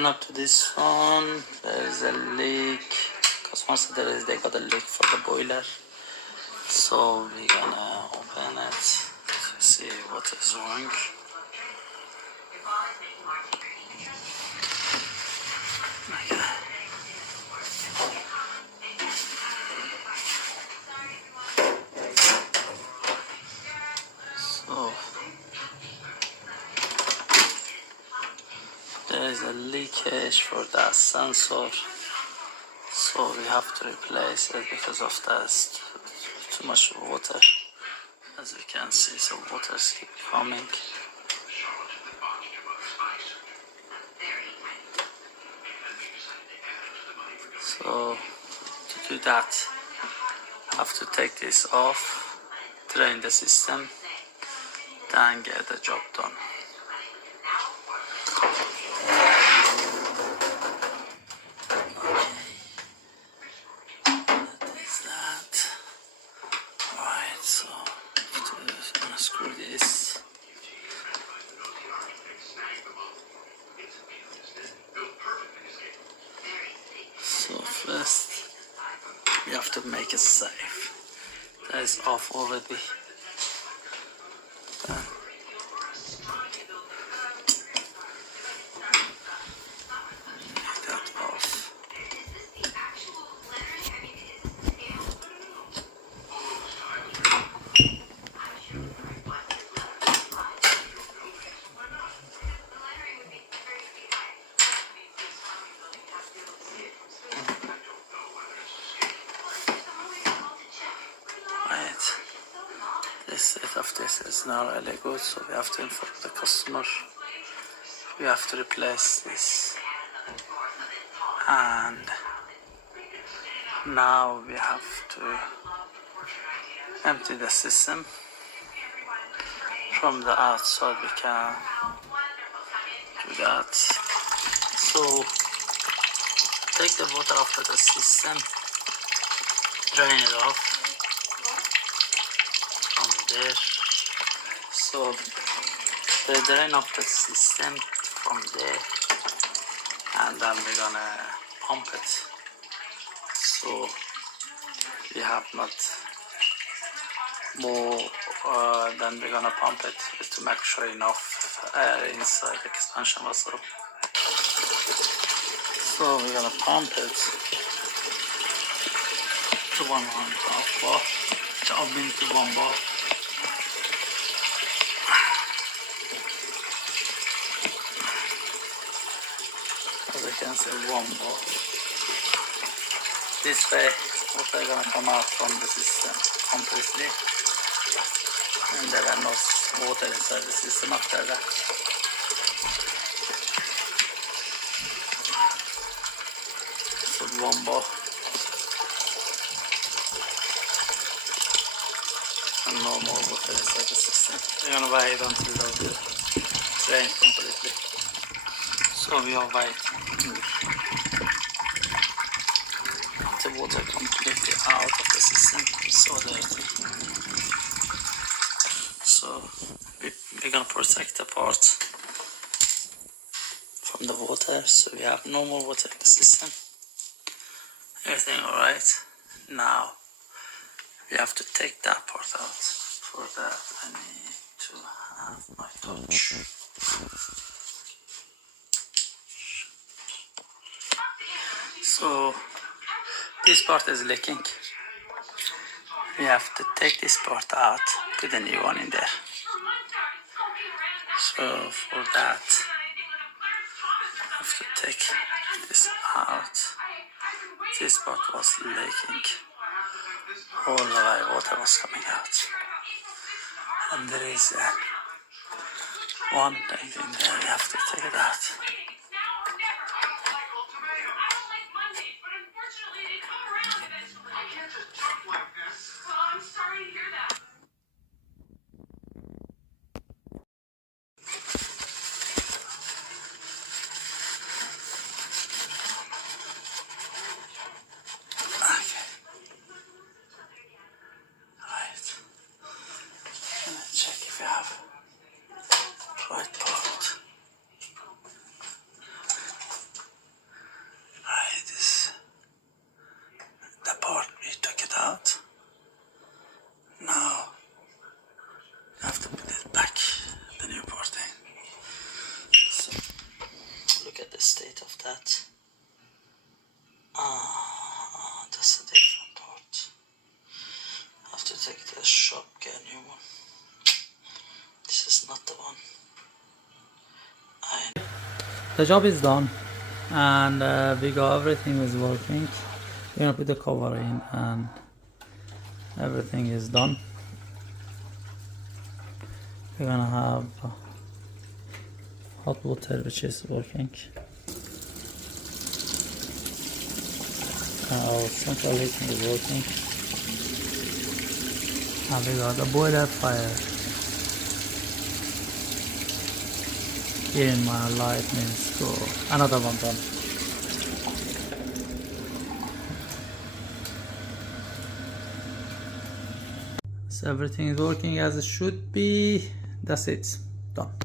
And up to this one, there's a leak. Because once they got a leak for the boiler. So we're gonna open it to see what is wrong. Okay. So there is a leakage for that sensor. So we have to replace it because of that too much water. As you can see, so water keep coming. So to do that, have to take this off, drain the system, then get the job done. That is that. Alright, so to unscrew this. So first we have to make it safe. That is off already. Take that off. This set of this is not really good, so we have to inform the customer. We have to replace this, and now we have to empty the system from the outside. We can do that. So take the water off of the system, drain it off from there. So the drain of the system from there, and then we're gonna pump it. So we have not more then we're gonna pump it to make sure enough air inside the expansion vessel. So we're gonna pump it to 1.5 bar, to 1 bar. As you can see, 1 bar. This way water is gonna come out from the system completely, and there are no water inside the system after that. So 1 bar, and no more water inside the system. We're gonna wait until the drain completely. So we are waiting. The water completely out of the system, so dirty. So we're gonna protect the part from the water, so we have no more water in the system. Everything alright. Now we have to take that part out. For that I need to have my torch. So this part is leaking. We have to take this part out, put a new one in there. So for that, I have to take this out. This part was leaking. All the way water was coming out. And there is one thing in there, we have to take it out. the one. The job is done, and we got everything is working. We're gonna put the cover in, and everything is done. We're gonna have hot water which is working. Our central heating is working, and we got the boiler fire. Here in my light means go another one done. So everything is working as it should be. That's it, done.